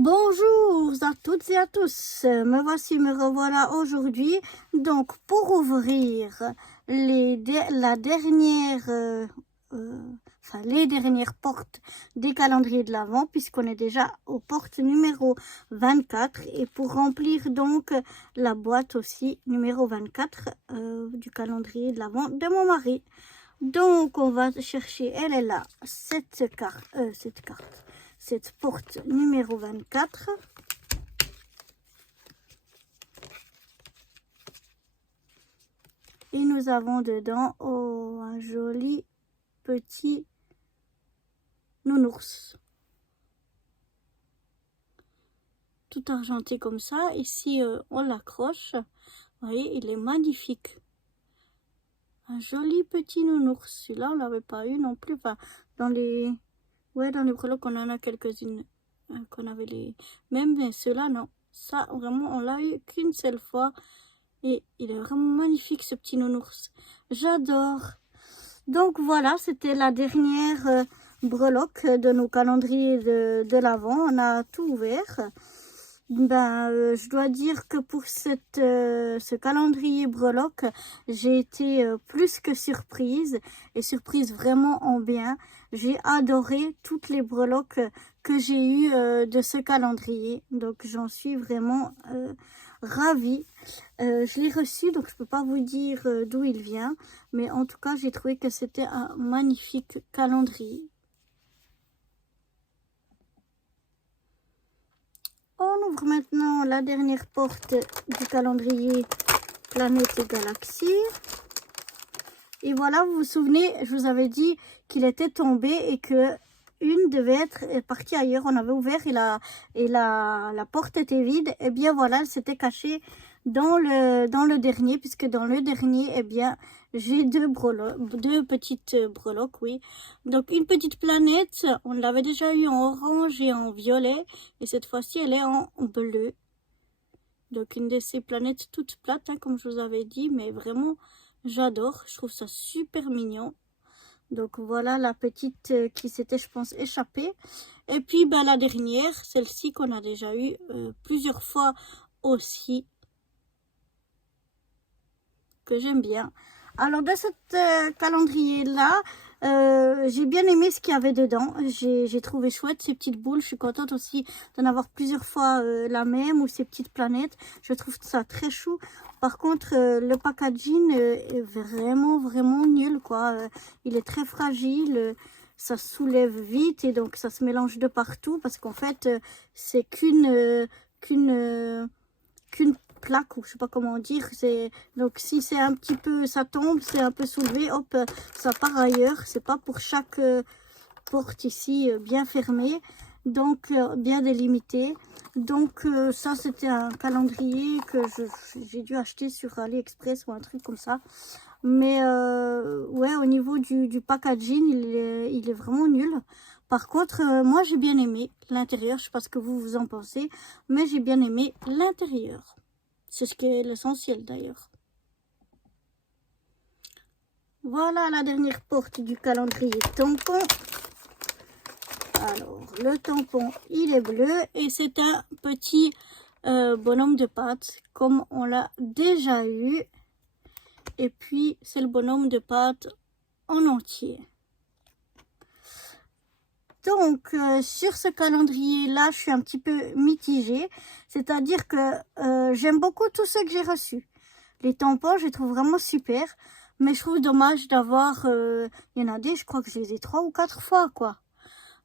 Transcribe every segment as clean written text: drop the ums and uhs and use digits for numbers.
Bonjour à toutes et à tous, me revoilà aujourd'hui donc pour ouvrir les dernières portes des calendriers de l'Avent, puisqu'on est déjà aux portes numéro 24, et pour remplir donc la boîte aussi numéro 24 du calendrier de l'Avent de mon mari. Donc on va chercher, elle est là, cette porte numéro 24. Et nous avons dedans un joli petit nounours. Tout argenté comme ça. Ici, on l'accroche. Vous voyez, il est magnifique. Un joli petit nounours. Celui-là, on l'avait pas eu non plus. Enfin, dans les breloques, on en a quelques-unes. Qu'on avait les mêmes, mais ceux-là, non. Ça, vraiment, on l'a eu qu'une seule fois. Et il est vraiment magnifique, ce petit nounours. J'adore. Donc voilà, c'était la dernière breloque de nos calendriers de l'Avent. On a tout ouvert. Je dois dire que pour ce calendrier breloque, j'ai été plus que surprise, et surprise vraiment en bien. J'ai adoré toutes les breloques que j'ai eues de ce calendrier, donc j'en suis vraiment ravie. Je l'ai reçu, donc je peux pas vous dire d'où il vient, mais en tout cas j'ai trouvé que c'était un magnifique calendrier. On ouvre maintenant la dernière porte du calendrier Planète et Galaxie. Et voilà, vous vous souvenez, je vous avais dit qu'il était tombé et que une devait être partie ailleurs. On avait ouvert et la porte était vide. Et bien voilà, elle s'était cachée dans le dernier, puisque dans le dernier, eh bien, j'ai deux petites breloques, oui. Donc une petite planète, on l'avait déjà eu en orange et en violet, et cette fois-ci elle est en bleu. Donc une de ces planètes toutes plates, hein, comme je vous avais dit, mais vraiment j'adore, je trouve ça super mignon. Donc voilà la petite qui s'était, je pense, échappée. Et puis la dernière, celle-ci qu'on a déjà eu plusieurs fois aussi, que j'aime bien. Alors de ce calendrier là, j'ai bien aimé ce qu'il y avait dedans. J'ai trouvé chouette ces petites boules. Je suis contente aussi d'en avoir plusieurs fois la même, ou ces petites planètes. Je trouve ça très chou. Par contre, le packaging est vraiment nul, quoi. Il est très fragile. Ça soulève vite et donc ça se mélange de partout, parce qu'en fait c'est qu'une plaque, ou je sais pas comment dire. Donc si c'est un petit peu, ça tombe, c'est un peu soulevé, hop, ça part ailleurs. C'est pas pour chaque porte ici bien fermée, donc bien délimitée. Donc ça, c'était un calendrier que j'ai dû acheter sur AliExpress ou un truc comme ça. Mais ouais, au niveau du packaging, il est vraiment nul. Par contre, moi j'ai bien aimé l'intérieur. Je sais pas ce que vous en pensez, mais j'ai bien aimé l'intérieur. C'est ce qui est l'essentiel d'ailleurs. Voilà la dernière porte du calendrier tampon. Alors, le tampon, il est bleu et c'est un petit bonhomme de pâte comme on l'a déjà eu. Et puis, c'est le bonhomme de pâte en entier. Donc, sur ce calendrier-là, je suis un petit peu mitigée. C'est-à-dire que j'aime beaucoup tout ce que j'ai reçu. Les tampons, je les trouve vraiment super. Mais je trouve dommage d'avoir... il y en a des, je crois que je les ai 3 ou 4 fois, quoi.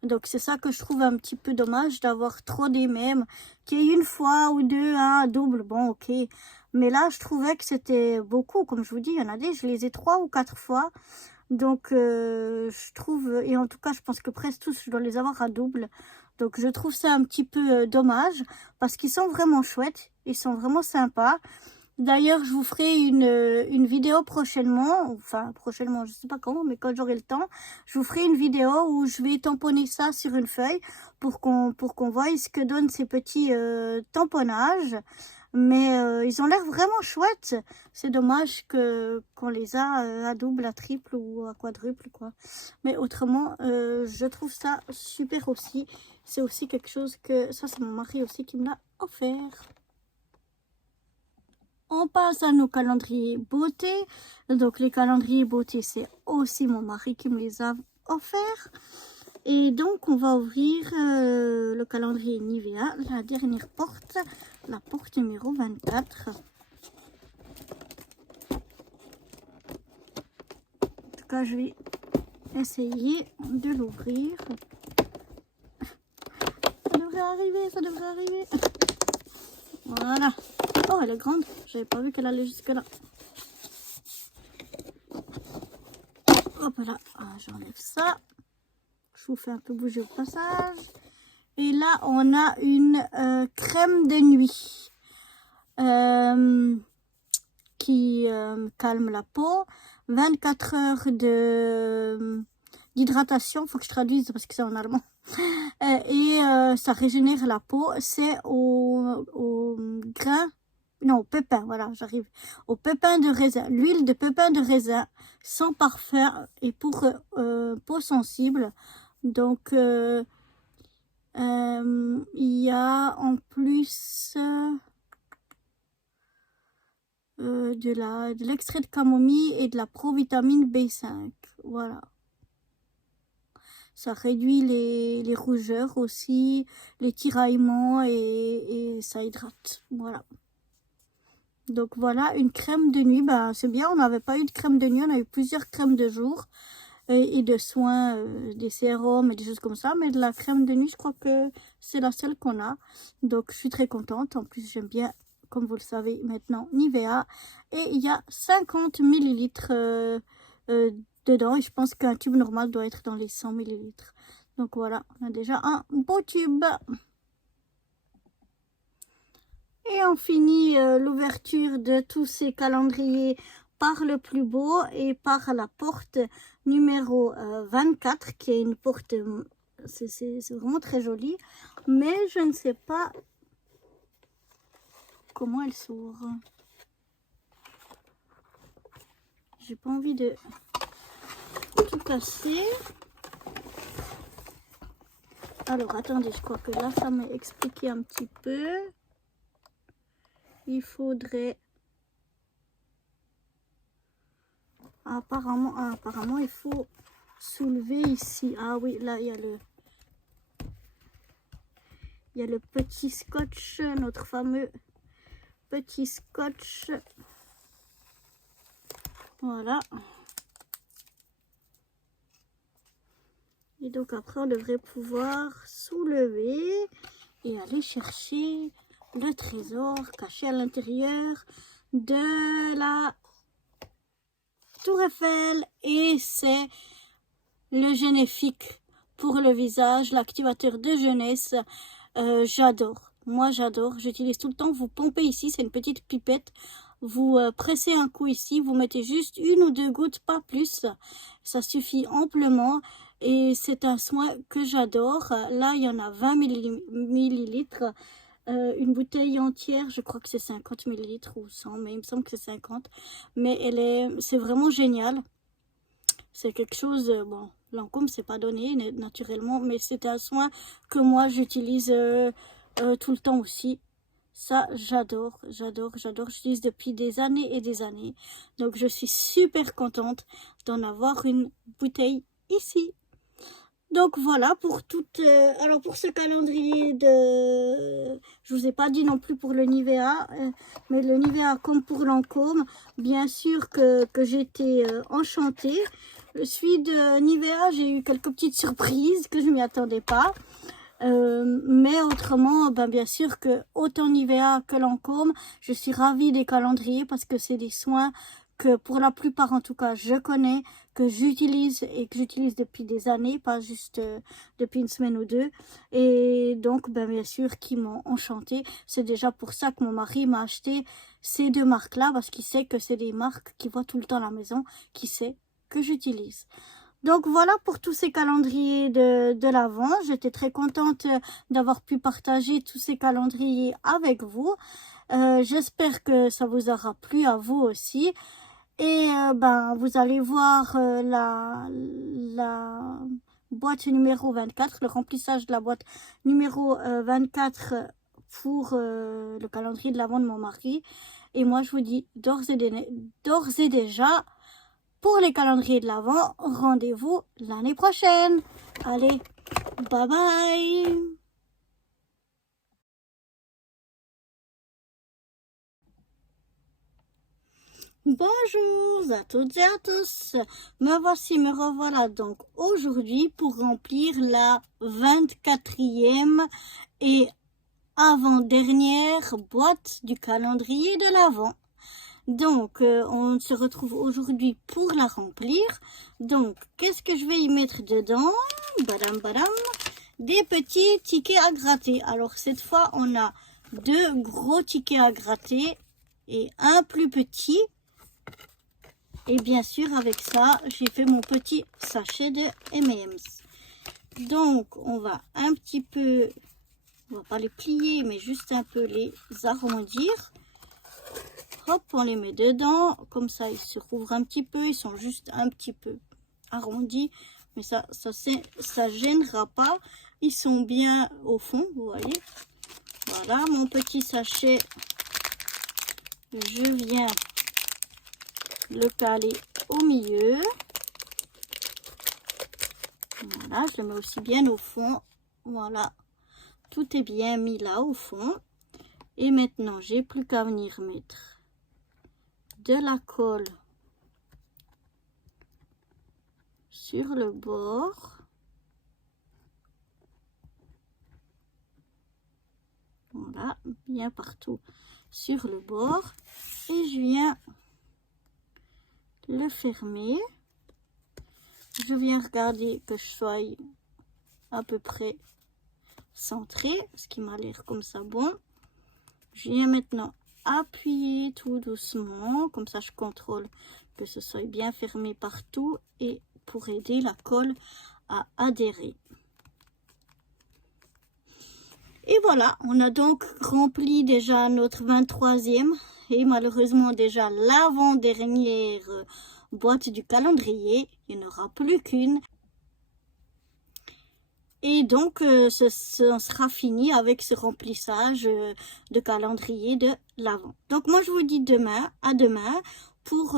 Donc, c'est ça que je trouve un petit peu dommage, d'avoir trop des mêmes. Qu'il y ait une fois ou deux, un double, bon, ok. Mais là, je trouvais que c'était beaucoup. Comme je vous dis, il y en a des, je les ai 3 ou 4 fois. Donc, je trouve, et en tout cas, je pense que presque tous, je dois les avoir à double. Donc, je trouve ça un petit peu dommage, parce qu'ils sont vraiment chouettes, ils sont vraiment sympas. D'ailleurs, je vous ferai une vidéo prochainement, enfin prochainement, je sais pas comment, mais quand j'aurai le temps, je vous ferai une vidéo où je vais tamponner ça sur une feuille pour qu'on voie ce que donnent ces petits tamponnages. Mais ils ont l'air vraiment chouettes. C'est dommage qu'on les a à double, à triple ou à quadruple, quoi. Mais autrement, je trouve ça super aussi. C'est aussi quelque chose que... Ça, c'est mon mari aussi qui me l'a offert. On passe à nos calendriers beauté. Donc, les calendriers beauté, c'est aussi mon mari qui me les a offerts. Et donc, on va ouvrir le calendrier Nivea, la dernière porte, la porte numéro 24. En tout cas, je vais essayer de l'ouvrir. Ça devrait arriver, ça devrait arriver. Voilà. Oh, elle est grande. J'avais pas vu qu'elle allait jusque là. Hop là. Ah, j'enlève ça. Je vous fais un peu bouger au passage. Et là, on a une crème de nuit qui calme la peau. 24 heures d'hydratation. Il faut que je traduise parce que c'est en allemand. Et ça régénère la peau. C'est au grain. Non, au pépin, voilà, j'arrive. Au pépin de raisin. L'huile de pépin de raisin sans parfum et pour peau sensible. Donc, il y a en plus de l'extrait de camomille et de la provitamine B5. Voilà. Ça réduit les rougeurs aussi, les tiraillements et ça hydrate. Voilà. Donc voilà, une crème de nuit, ben, c'est bien, on n'avait pas eu de crème de nuit, on a eu plusieurs crèmes de jour et de soins, des sérums et des choses comme ça, mais de la crème de nuit, je crois que c'est la seule qu'on a. Donc je suis très contente, en plus j'aime bien, comme vous le savez maintenant, Nivea. Et il y a 50 millilitres dedans et je pense qu'un tube normal doit être dans les 100 millilitres. Donc voilà, on a déjà un beau tube. Et on finit l'ouverture de tous ces calendriers par le plus beau et par la porte numéro 24 qui est une porte, c'est vraiment très joli, mais je ne sais pas comment elle s'ouvre. J'ai pas envie de tout casser. Alors attendez, je crois que là ça m'a expliqué un petit peu. Il faudrait apparemment il faut soulever ici. Ah oui, là il y a le petit scotch, notre fameux petit scotch. Voilà. Et donc après on devrait pouvoir soulever et aller chercher le trésor caché à l'intérieur de la Tour Eiffel. Et c'est le Génifique pour le visage, l'activateur de jeunesse. J'adore. Moi j'adore. J'utilise tout le temps. Vous pompez ici, c'est une petite pipette. Vous pressez un coup ici. Vous mettez juste 1 ou 2 gouttes, pas plus. Ça suffit amplement. Et c'est un soin que j'adore. Là, il y en a 20 millilitres. Une bouteille entière, je crois que c'est 50 millilitres ou 100, mais il me semble que c'est 50. Mais c'est vraiment génial. C'est quelque chose, bon, Lancôme, c'est pas donné naturellement, mais c'est un soin que moi j'utilise tout le temps aussi. Ça, j'adore, j'adore, j'adore. J'utilise depuis des années et des années. Donc, je suis super contente d'en avoir une bouteille ici. Donc voilà pour alors pour ce calendrier je vous ai pas dit non plus pour le Nivea, mais le Nivea comme pour Lancôme, bien sûr que j'étais enchantée. Celui de Nivea, j'ai eu quelques petites surprises que je m'y attendais pas. Mais autrement, ben bien sûr que autant Nivea que Lancôme, je suis ravie des calendriers parce que c'est des soins que pour la plupart en tout cas je connais, que j'utilise et que j'utilise depuis des années, pas juste depuis une semaine ou deux, et donc ben bien sûr qui m'ont enchantée. C'est déjà pour ça que mon mari m'a acheté ces deux marques là, parce qu'il sait que c'est des marques qu'il voit tout le temps à la maison, qu'il sait que j'utilise. Donc voilà pour tous ces calendriers de l'Avent. J'étais très contente d'avoir pu partager tous ces calendriers avec vous. J'espère que ça vous aura plu à vous aussi. Et ben vous allez voir la boîte numéro 24, le remplissage de la boîte numéro 24 pour le calendrier de l'Avent de mon mari. Et moi, je vous dis d'ores et déjà, pour les calendriers de l'Avent, rendez-vous l'année prochaine. Allez, bye bye. Bonjour à toutes et à tous, me revoilà donc aujourd'hui pour remplir la 24e et avant-dernière boîte du calendrier de l'Avent. Donc, on se retrouve aujourd'hui pour la remplir. Donc, qu'est-ce que je vais y mettre dedans? Badam, badam. Des petits tickets à gratter. Alors, cette fois, on a 2 gros tickets à gratter et un plus petit. Et bien sûr, avec ça, j'ai fait mon petit sachet de M&M's. Donc, on va un petit peu, on va pas les plier, mais juste un peu les arrondir. Hop, on les met dedans. Comme ça, ils se rouvrent un petit peu. Ils sont juste un petit peu arrondis. Mais ça gênera pas. Ils sont bien au fond, vous voyez. Voilà, mon petit sachet. Je viens le caler au milieu. Voilà, je le mets aussi bien au fond. Voilà, tout est bien mis là au fond. Et maintenant, j'ai plus qu'à venir mettre de la colle sur le bord. Voilà, bien partout sur le bord. Et je viens le fermer. Je viens regarder que je sois à peu près centré, ce qui m'a l'air comme ça bon. Je viens maintenant appuyer tout doucement, comme ça je contrôle que ce soit bien fermé partout et pour aider la colle à adhérer. Et voilà, on a donc rempli déjà notre 23e et malheureusement déjà l'avant-dernière boîte du calendrier. Il n'y en aura plus qu'une. Et donc, ce sera fini avec ce remplissage de calendrier de l'Avent. Donc, moi, je vous dis à demain pour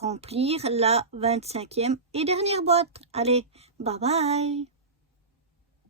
remplir la 25e et dernière boîte. Allez, bye bye!